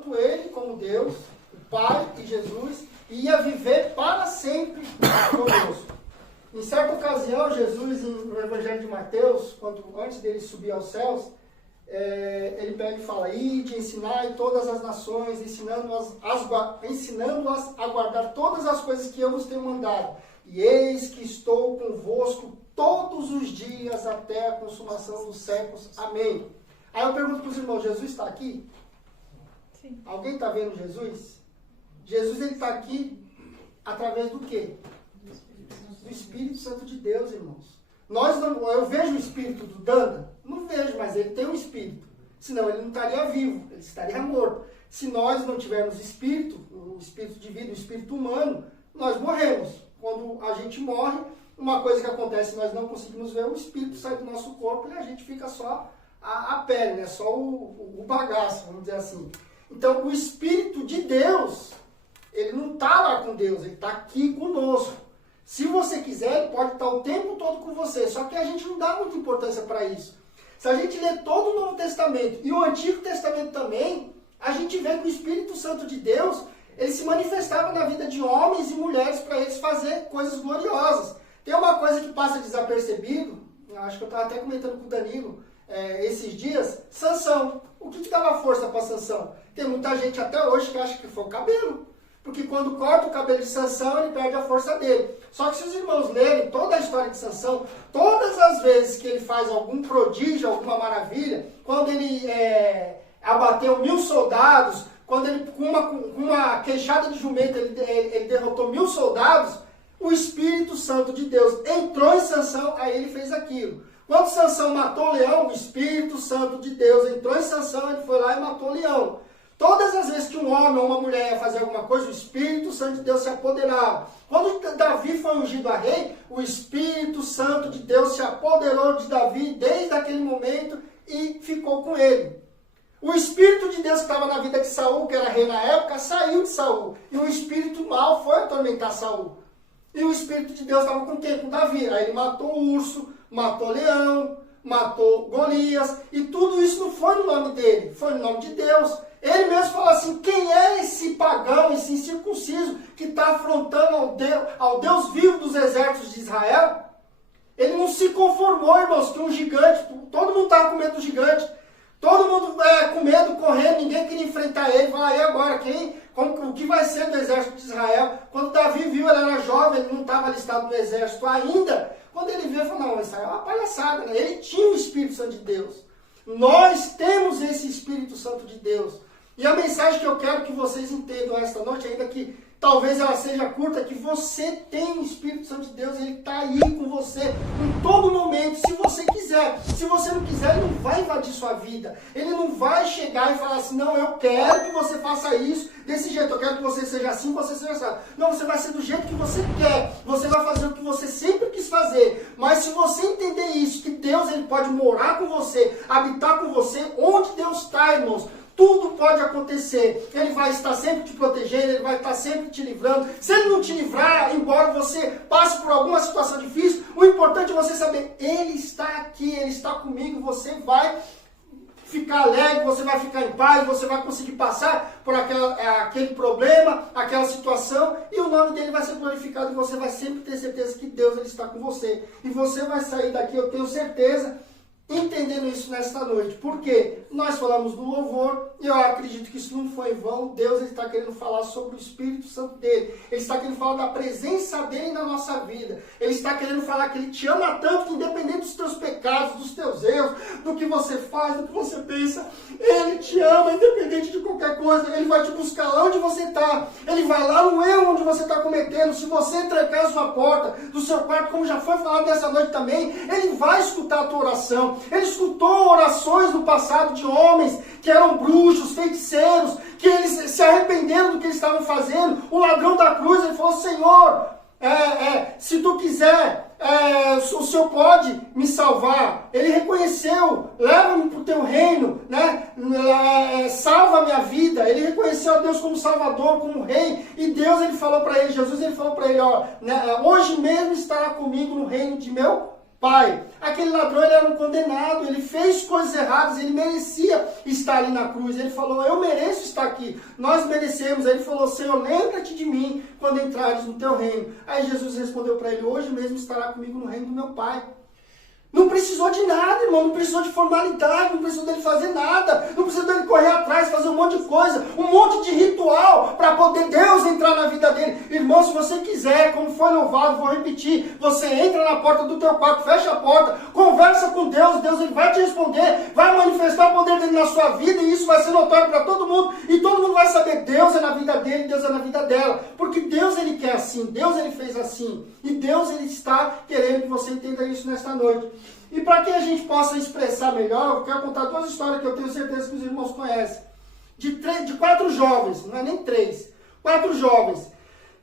tanto ele como Deus, o Pai e Jesus, ia viver para sempre conosco. Em certa ocasião, Jesus, no Evangelho de Mateus, antes dele subir aos céus, ele pega e fala: ide, ensinai todas as nações, ensinando-as a guardar todas as coisas que eu vos tenho mandado. E eis que estou convosco todos os dias até a consumação dos séculos. Amém. Aí eu pergunto para os irmãos: Jesus está aqui? Sim. Alguém está vendo Jesus? Jesus, ele está aqui através do quê? Do Espírito Santo de Deus, irmãos. Eu vejo o espírito do Danda? Não vejo, mas ele tem um espírito. Senão ele não estaria vivo, ele estaria morto. Se nós não tivermos espírito, o espírito de vida, o espírito humano, nós morremos. Quando a gente morre, uma coisa que acontece, nós não conseguimos ver, o espírito sai do nosso corpo e a gente fica só a pele, né? Só o bagaço, vamos dizer assim. Então, o Espírito de Deus, ele não está lá com Deus, ele está aqui conosco. Se você quiser, ele pode estar o tempo todo com você, só que a gente não dá muita importância para isso. Se a gente ler todo o Novo Testamento e o Antigo Testamento também, a gente vê que o Espírito Santo de Deus, ele se manifestava na vida de homens e mulheres para eles fazer coisas gloriosas. Tem uma coisa que passa desapercebido, acho que eu estava até comentando com o Danilo esses dias, Sansão. O que dava força para Sansão? Tem muita gente até hoje que acha que foi o cabelo. Porque quando corta o cabelo de Sansão, ele perde a força dele. Só que se os irmãos lerem toda a história de Sansão, todas as vezes que ele faz algum prodígio, alguma maravilha, quando ele abateu 1000 soldados, quando ele, com uma queixada de jumento, ele derrotou 1000 soldados, o Espírito Santo de Deus entrou em Sansão, aí ele fez aquilo. Quando Sansão matou o leão, o Espírito Santo de Deus entrou em Sansão, ele foi lá e matou o leão. Todas as vezes que um homem ou uma mulher ia fazer alguma coisa, o Espírito Santo de Deus se apoderava. Quando Davi foi ungido a rei, o Espírito Santo de Deus se apoderou de Davi desde aquele momento e ficou com ele. O Espírito de Deus que estava na vida de Saul, que era rei na época, saiu de Saul. E o Espírito mal foi atormentar Saul. E o Espírito de Deus estava com quem? Com Davi. Aí ele matou o urso, matou o leão, matou Golias. E tudo isso não foi no nome dele, foi no nome de Deus. Ele mesmo falou assim: quem é esse pagão, esse incircunciso que está afrontando ao Deus vivo dos exércitos de Israel? Ele não se conformou, irmãos, que um gigante, todo mundo estava com medo do gigante, todo mundo com medo, correndo, ninguém queria enfrentar ele. Fala: e agora, o que vai ser do exército de Israel? Quando Davi viu, ele era jovem, ele não estava alistado no exército ainda. Quando ele viu, ele falou: não, isso aí é uma palhaçada, né? Ele tinha o Espírito Santo de Deus. Nós temos esse Espírito Santo de Deus. E a mensagem que eu quero que vocês entendam esta noite, ainda que talvez ela seja curta, que você tem o Espírito Santo de Deus, ele está aí com você em todo momento, se você quiser. Se você não quiser, ele não vai invadir sua vida. Ele não vai chegar e falar assim: não, eu quero que você faça isso desse jeito, eu quero que você seja assim, você seja assim. Não, você vai ser do jeito que você quer, você vai fazer o que você sempre quis fazer. Mas se você entender isso, que Deus ele pode morar com você, habitar com você, onde Deus está, irmãos, tudo pode acontecer. Ele vai estar sempre te protegendo, ele vai estar sempre te livrando. Se ele não te livrar, embora você passe por alguma situação difícil, o importante é você saber: ele está aqui, ele está comigo, você vai ficar alegre, você vai ficar em paz, você vai conseguir passar por aquele problema, aquela situação, e o nome dele vai ser glorificado, e você vai sempre ter certeza que Deus ele está com você. E você vai sair daqui, eu tenho certeza, entendendo isso nesta noite. Porque nós falamos no louvor, e eu acredito que isso não foi em vão. Deus ele está querendo falar sobre o Espírito Santo dele. Ele está querendo falar da presença dele na nossa vida. Ele está querendo falar que ele te ama tanto que, independente dos teus pecados, dos teus erros, do que você faz, do que você pensa, ele te ama independente de qualquer coisa. Ele vai te buscar lá onde você está. Ele vai lá no erro onde você está cometendo. Se você trancar a sua porta do seu quarto, como já foi falado nessa noite também, ele vai escutar a tua oração. Ele escutou orações no passado de homens que eram bruxos, feiticeiros, que eles se arrependeram do que eles estavam fazendo. O ladrão da cruz, ele falou: Senhor, se tu quiser, o Senhor pode me salvar. Ele reconheceu: leva-me para o teu reino, né? Salva a minha vida. Ele reconheceu a Deus como Salvador, como Rei. E Deus ele falou para ele, Jesus ele falou para ele: hoje mesmo estará comigo no reino de meu Pai. Aquele ladrão ele era um condenado, ele fez coisas erradas, ele merecia estar ali na cruz. Ele falou, eu mereço estar aqui. Nós merecemos. Aí ele falou, Senhor, lembra-te de mim quando entrares no teu reino. Aí Jesus respondeu para ele, hoje mesmo estará comigo no reino do meu Pai. Não precisou de nada, irmão, não precisou de formalidade, não precisou dele fazer nada, não precisou dele correr atrás, fazer um monte de coisa, um monte de ritual para poder Deus entrar na vida dele. Irmão, se você quiser, como foi louvado, vou repetir, você entra na porta do teu quarto, fecha a porta, conversa com Deus, Deus ele vai te responder, vai manifestar o poder dele na sua vida e isso vai ser notório para todo mundo e todo mundo vai saber, Deus é na vida dele, Deus é na vida dela, porque Deus ele quer assim, Deus ele fez assim e Deus ele está querendo que você entenda isso nesta noite. E para que a gente possa expressar melhor, eu quero contar duas histórias que eu tenho certeza que os irmãos conhecem. De 4 jovens, não é nem 3, 4 jovens.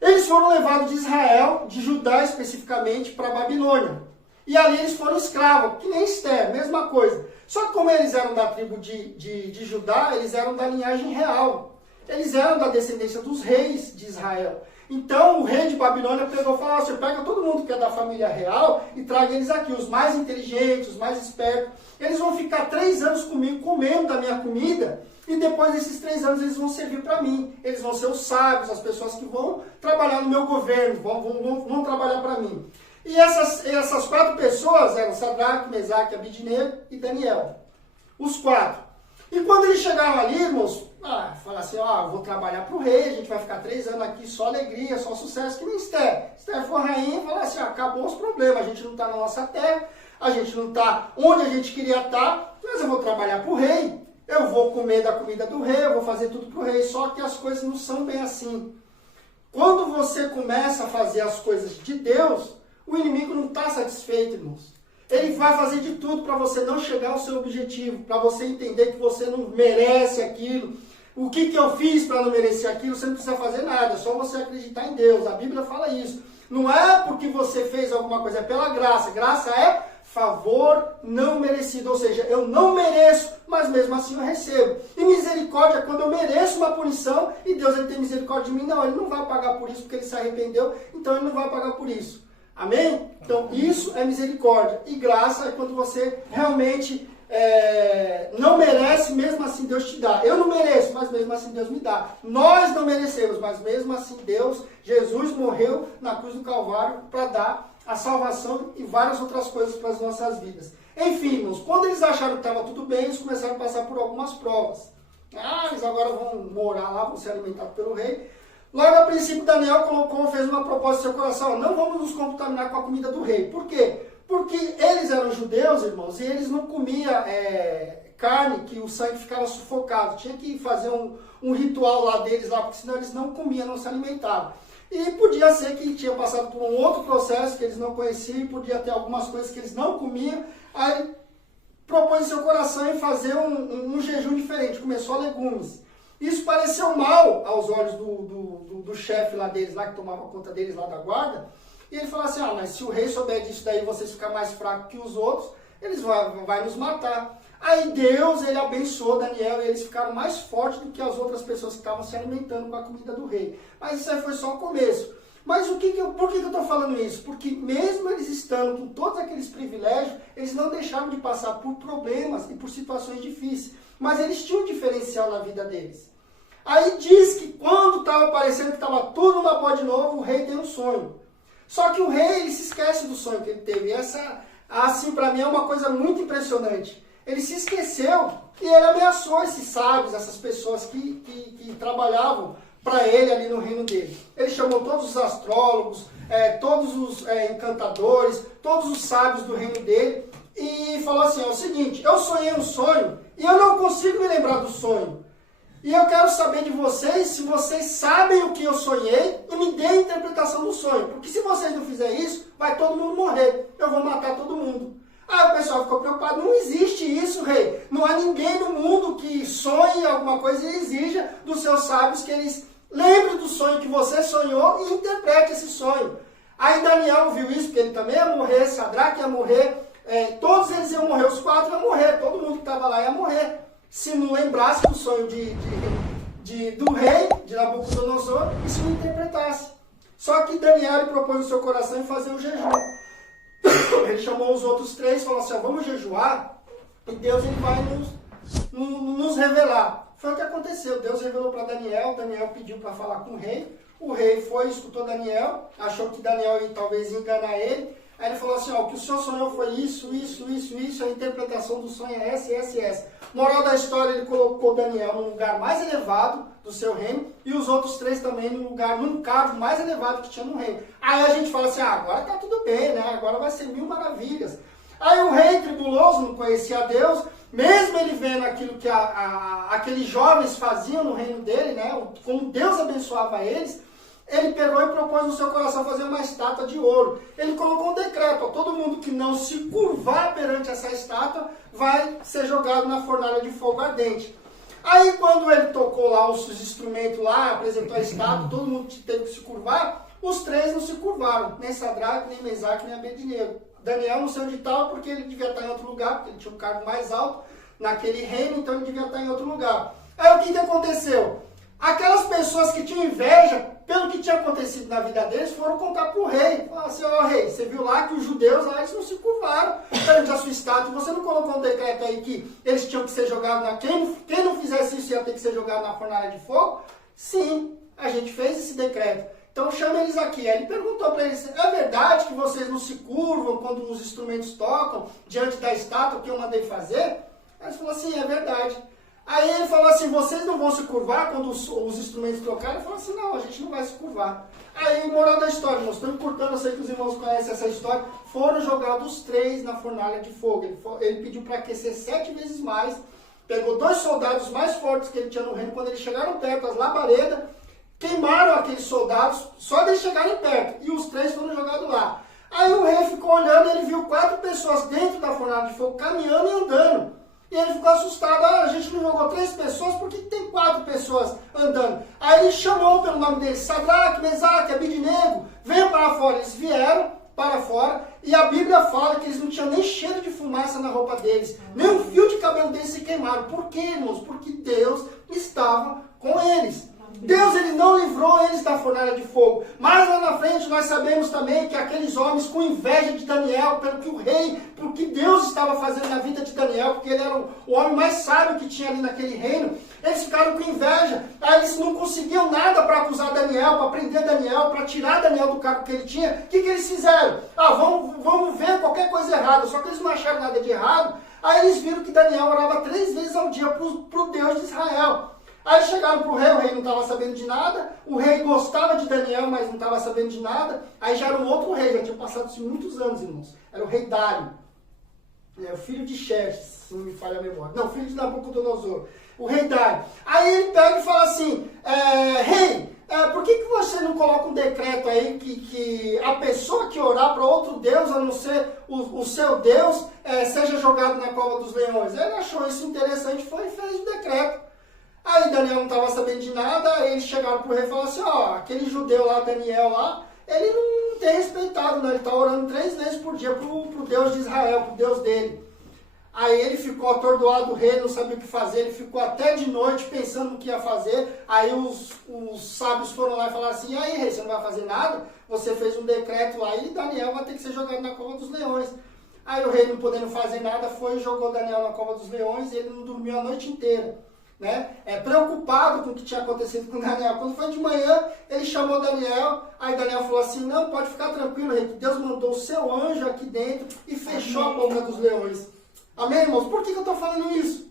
Eles foram levados de Israel, de Judá especificamente, para Babilônia. E ali eles foram escravos, que nem Esther, mesma coisa. Só que como eles eram da tribo de Judá, eles eram da linhagem real. Eles eram da descendência dos reis de Israel. Então o rei de Babilônia pegou e falou, você pega todo mundo que é da família real e traga eles aqui, os mais inteligentes, os mais espertos. Eles vão ficar 3 anos comigo, comendo da minha comida, e depois desses 3 anos eles vão servir para mim. Eles vão ser os sábios, as pessoas que vão trabalhar no meu governo, vão trabalhar para mim. E essas 4 pessoas eram Sadraque, Mesaque, Abidnego e Daniel. Os 4. E quando eles chegaram ali, irmãos, falaram assim, eu vou trabalhar para o rei, a gente vai ficar 3 anos aqui, só alegria, só sucesso, que nem Esther. Esther foi rainha e falou assim, acabou os problemas, a gente não está na nossa terra, a gente não está onde a gente queria estar, mas eu vou trabalhar para o rei, eu vou comer da comida do rei, eu vou fazer tudo para o rei, só que as coisas não são bem assim. Quando você começa a fazer as coisas de Deus, o inimigo não está satisfeito, irmãos. Ele vai fazer de tudo para você não chegar ao seu objetivo, para você entender que você não merece aquilo. O que eu fiz para não merecer aquilo? Você não precisa fazer nada, é só você acreditar em Deus. A Bíblia fala isso. Não é porque você fez alguma coisa, é pela graça. Graça é favor não merecido, ou seja, eu não mereço, mas mesmo assim eu recebo. E misericórdia é quando eu mereço uma punição e Deus ele tem misericórdia de mim. Não, ele não vai pagar por isso porque ele se arrependeu, então ele não vai pagar por isso. Amém? Então, isso é misericórdia. E graça é quando você realmente não merece, mesmo assim Deus te dá. Eu não mereço, mas mesmo assim Deus me dá. Nós não merecemos, mas mesmo assim Deus, Jesus morreu na cruz do Calvário para dar a salvação e várias outras coisas para as nossas vidas. Enfim, irmãos, quando eles acharam que estava tudo bem, eles começaram a passar por algumas provas. Eles agora vão morar lá, vão ser alimentados pelo rei. Logo a princípio Daniel fez uma proposta em seu coração, não vamos nos contaminar com a comida do rei. Por quê? Porque eles eram judeus, irmãos, e eles não comiam carne que o sangue ficava sufocado. Tinha que fazer um ritual lá deles, porque senão eles não comiam, não se alimentavam. E podia ser que tinha passado por um outro processo que eles não conheciam, e podia ter algumas coisas que eles não comiam. Aí propôs em seu coração em fazer um jejum diferente, comer só legumes. Isso pareceu mal aos olhos do chefe lá deles, lá que tomava conta deles lá da guarda. E ele falou assim, mas se o rei souber disso daí, vocês ficarem mais fracos que os outros, eles vão nos matar. Aí Deus, ele abençoou Daniel e eles ficaram mais fortes do que as outras pessoas que estavam se alimentando com a comida do rei. Mas isso aí foi só o começo. Mas por que eu estou falando isso? Porque mesmo eles estando com todos aqueles privilégios, eles não deixaram de passar por problemas e por situações difíceis. Mas eles tinham um diferencial na vida deles. Aí diz que quando estava parecendo que estava tudo uma boa de novo, o rei tem um sonho. Só que o rei, ele se esquece do sonho que ele teve. E essa, assim, para mim é uma coisa muito impressionante. Ele se esqueceu e ele ameaçou esses sábios, essas pessoas que trabalhavam para ele ali no reino dele. Ele chamou todos os astrólogos, todos os encantadores, todos os sábios do reino dele e falou assim, é o seguinte, eu sonhei um sonho e eu não consigo me lembrar do sonho. E eu quero saber de vocês se vocês sabem o que eu sonhei e me dê a interpretação do sonho. Porque se vocês não fizerem isso, vai todo mundo morrer. Eu vou matar todo mundo. Aí o pessoal ficou preocupado. Não existe isso, rei. Não há ninguém no mundo que sonhe alguma coisa e exija dos seus sábios que eles lembrem do sonho que você sonhou e interprete esse sonho. Aí Daniel viu isso, porque ele também ia morrer, Sadraque ia morrer, todos eles iam morrer, os 4 iam morrer, todo mundo que estava lá ia morrer. Se não lembrasse do sonho do rei, de Nabucodonosor, e se não interpretasse. Só que Daniel propôs no seu coração em fazer o jejum. Ele chamou os outros 3 e falou assim, vamos jejuar, e Deus ele vai nos nos revelar. Foi o que aconteceu. Deus revelou para Daniel. Daniel pediu para falar com o rei. O rei foi, escutou Daniel, achou que Daniel ia talvez enganar ele. Aí ele falou assim, ó, o que o senhor sonhou foi isso, a interpretação do sonho é essa. Moral da história, ele colocou Daniel no lugar mais elevado do seu reino e os outros 3 também num cargo mais elevado que tinha no reino. Aí a gente fala assim, agora tá tudo bem, né? Agora vai ser 1000 maravilhas. Aí o rei tribuloso, não conhecia a Deus, mesmo ele vendo aquilo que aqueles jovens faziam no reino dele, né? Como Deus abençoava eles, ele pegou e propôs no seu coração fazer uma estátua de ouro. Ele colocou um decreto, ó, todo mundo que não se curvar perante essa estátua vai ser jogado na fornalha de fogo ardente. Aí quando ele tocou lá os instrumentos lá, apresentou a estátua, todo mundo teve que se curvar, os 3 não se curvaram, nem Sadraque, nem Mesaque, nem Abednego. Daniel não sei onde estava porque ele devia estar em outro lugar, porque ele tinha um cargo mais alto naquele reino, então ele devia estar em outro lugar. Aí o que aconteceu? Aquelas pessoas que tinham inveja pelo que tinha acontecido na vida deles, foram contar para o rei. Falaram assim, ó rei, você viu lá que os judeus lá, eles não se curvaram perante a sua estátua. Você não colocou um decreto aí que eles tinham que ser jogados na... Quem não fizesse isso ia ter que ser jogado na fornalha de fogo? Sim, a gente fez esse decreto. Então chama eles aqui. Aí ele perguntou para eles, é verdade que vocês não se curvam quando os instrumentos tocam diante da estátua que eu mandei fazer? Aí eles falaram assim, é verdade. Aí ele falou assim, vocês não vão se curvar quando os instrumentos tocarem? Ele falou assim, não, a gente não vai se curvar. Aí, moral da história, nós estamos encurtando, eu sei que os irmãos conhecem essa história, foram jogados os 3 na fornalha de fogo. Ele pediu para aquecer 7 vezes mais, pegou 2 soldados mais fortes que ele tinha no reino, quando eles chegaram perto, as labaredas, queimaram aqueles soldados, só deles chegarem perto, e os 3 foram jogados lá. Aí o rei ficou olhando, ele viu 4 pessoas dentro da fornalha de fogo, caminhando e andando. E ele ficou assustado, a gente não jogou 3 pessoas, por que tem 4 pessoas andando? Aí ele chamou pelo nome deles, Sadraque, Mesaque, Abednego, venham para fora. Eles vieram para fora, e a Bíblia fala que eles não tinham nem cheiro de fumaça na roupa deles, nem um fio de cabelo deles se queimaram. Por quê, irmãos? Porque Deus estava com eles. Deus ele não livrou eles da fornalha de fogo. Mas lá na frente nós sabemos também que aqueles homens com inveja de Daniel, pelo que o rei, pelo que Deus estava fazendo na vida de Daniel, porque ele era o homem mais sábio que tinha ali naquele reino, eles ficaram com inveja. Aí eles não conseguiam nada para acusar Daniel, para prender Daniel, para tirar Daniel do cargo que ele tinha. O que eles fizeram? Vamos ver qualquer coisa errada. Só que eles não acharam nada de errado. Aí eles viram que Daniel orava 3 vezes ao dia para o Deus de Israel. Aí chegaram para o rei não estava sabendo de nada, o rei gostava de Daniel, mas não estava sabendo de nada. Aí já era um outro rei, já tinha passado-se muitos anos, irmãos. Era o rei Dário, o filho de Xerxes, se não me falha a memória. Não, filho de Nabucodonosor, o rei Dário. Aí ele pega e fala assim, rei, por que você não coloca um decreto aí que a pessoa que orar para outro Deus, a não ser o seu Deus, seja jogado na cova dos leões? Ele achou isso interessante, foi e fez o decreto. Aí Daniel não estava sabendo de nada, aí eles chegaram para o rei e falaram assim, aquele judeu lá, Daniel lá, ele não tem respeitado, né? Ele está orando 3 vezes por dia para o Deus de Israel, para o Deus dele. Aí ele ficou atordoado, o rei não sabia o que fazer, ele ficou até de noite pensando no que ia fazer. Aí os sábios foram lá e falaram assim, aí rei, você não vai fazer nada? Você fez um decreto lá e Daniel vai ter que ser jogado na cova dos leões. Aí o rei, não podendo fazer nada, foi e jogou Daniel na cova dos leões e ele não dormiu a noite inteira. Né? Preocupado com o que tinha acontecido com Daniel. Quando foi de manhã, ele chamou Daniel, aí Daniel falou assim, não, pode ficar tranquilo, rei, que Deus mandou o seu anjo aqui dentro e fechou a boca dos leões. Amém, irmãos? Por que eu estou falando isso?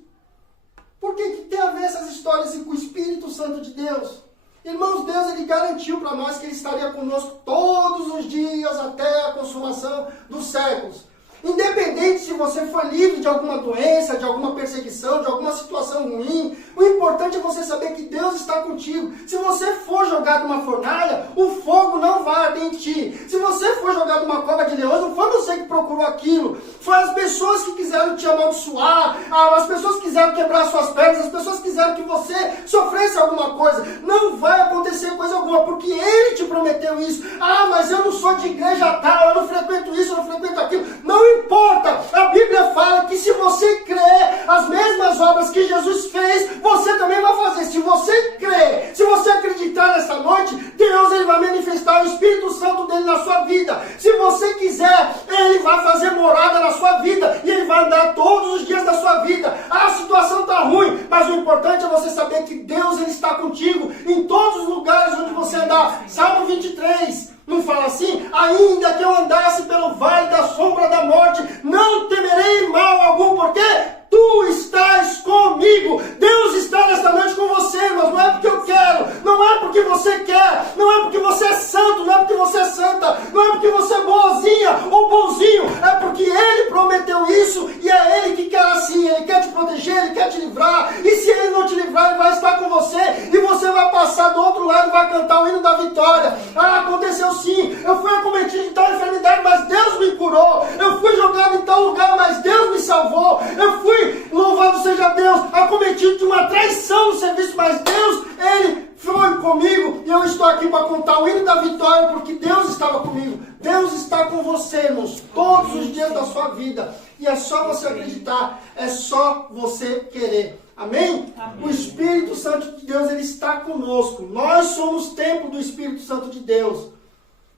Por que tem a ver essas histórias com o Espírito Santo de Deus? Irmãos, Deus ele garantiu para nós que ele estaria conosco todos os dias até a consumação dos séculos. Independente se você foi livre de alguma doença, de alguma perseguição, de alguma situação ruim, o importante é você saber que Deus está contigo. Se você for jogado numa fornalha, o fogo não vai arder em ti. Se você for jogado numa cova de leões, não foi você que procurou aquilo. Foi as pessoas que quiseram te amaldiçoar, as pessoas que quiseram quebrar suas pernas, as pessoas que quiseram que você sofresse alguma coisa. Não vai acontecer coisa alguma, porque Ele te prometeu isso. Mas eu não sou de igreja tal, eu não frequento isso, eu não frequento aquilo. Não importa, a Bíblia fala que se você crer as mesmas obras que Jesus fez, você também também vai fazer. Se você crer, se você acreditar nessa noite, Deus ele vai manifestar o Espírito Santo dele na sua vida. Se você quiser, ele vai fazer morada na sua vida e ele vai andar todos os dias da sua vida. A situação está ruim, mas o importante é você saber que Deus ele está contigo em todos os lugares onde você andar. Salmo 23. Não fala assim? Ainda que eu andasse pelo vale da sombra da morte, não temerei mal algum, porque tu estás comigo. Deus está nesta noite com você, mas não é porque eu quero, não é porque você quer, não é porque você é santo, não é porque você é santa, não é porque você é boazinha ou bonzinho, é porque Ele prometeu isso e é Ele que quer assim, Ele quer te proteger, Ele quer te livrar, e se Ele não te livrar, Ele vai estar com você, e você vai passar do outro lado e vai cantar o hino da vitória. Ah, aconteceu sim, eu fui acometido de tal enfermidade, mas Deus me curou, eu fui jogado em tal lugar, mas Deus me salvou, eu fui, louvado seja Deus, acometido de uma traição no serviço, mas Deus, Ele foi comigo, e eu estou aqui para contar o hino da vitória, porque Deus estava comigo. Deus está com você, irmãos, todos os dias da sua vida, e é só você acreditar, é só você querer. Amém? Amém? O Espírito Santo de Deus, ele está conosco. Nós somos templo do Espírito Santo de Deus.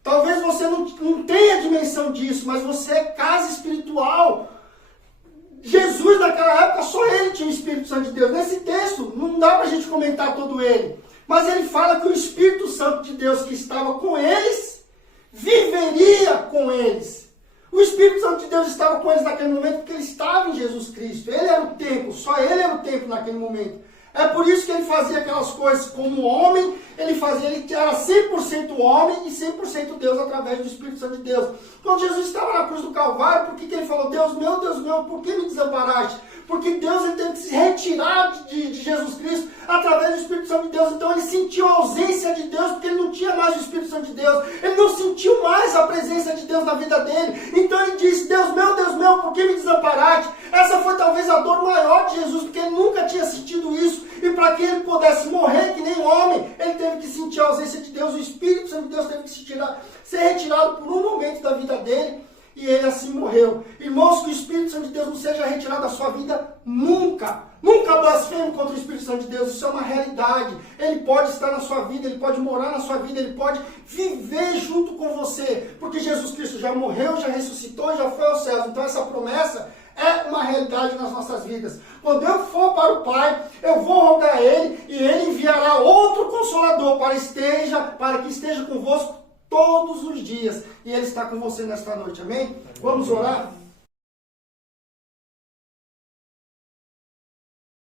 Talvez você não tenha dimensão disso, mas você é casa espiritual. Jesus, naquela época, só ele tinha o Espírito Santo de Deus. Nesse texto, não dá para a gente comentar todo ele. Mas ele fala que o Espírito Santo de Deus que estava com eles, viveria com eles. O Espírito Santo de Deus estava com eles naquele momento porque ele estava em Jesus Cristo. Ele era o templo, só ele era o templo naquele momento. É por isso que ele fazia aquelas coisas como homem, ele era 100% homem e 100% Deus através do Espírito Santo de Deus. Quando Jesus estava na cruz do Calvário, por que ele falou, Deus meu, por que me desamparaste? Porque Deus ele teve que se retirar de Jesus Cristo através do Espírito Santo de Deus. Então ele sentiu a ausência de Deus, porque ele não tinha mais o Espírito Santo de Deus. Ele não sentiu mais a presença de Deus na vida dele. Então ele disse, Deus meu, por que me desamparaste? Essa foi talvez a dor maior de Jesus, porque ele nunca tinha sentido isso. E para que ele pudesse morrer que nem homem, ele teve que sentir a ausência de Deus. O Espírito Santo de Deus teve que ser retirado por um momento da vida dele. E ele assim morreu. Irmãos, que o Espírito Santo de Deus não seja retirado da sua vida nunca. Nunca blasfeme contra o Espírito Santo de Deus. Isso é uma realidade. Ele pode estar na sua vida, ele pode morar na sua vida, ele pode viver junto com você. Porque Jesus Cristo já morreu, já ressuscitou, já foi aos céus. Então essa promessa é uma realidade nas nossas vidas. Quando eu for para o Pai, eu vou rogar a Ele e Ele enviará outro Consolador para que esteja convosco todos os dias. E Ele está com você nesta noite. Amém? Vamos orar?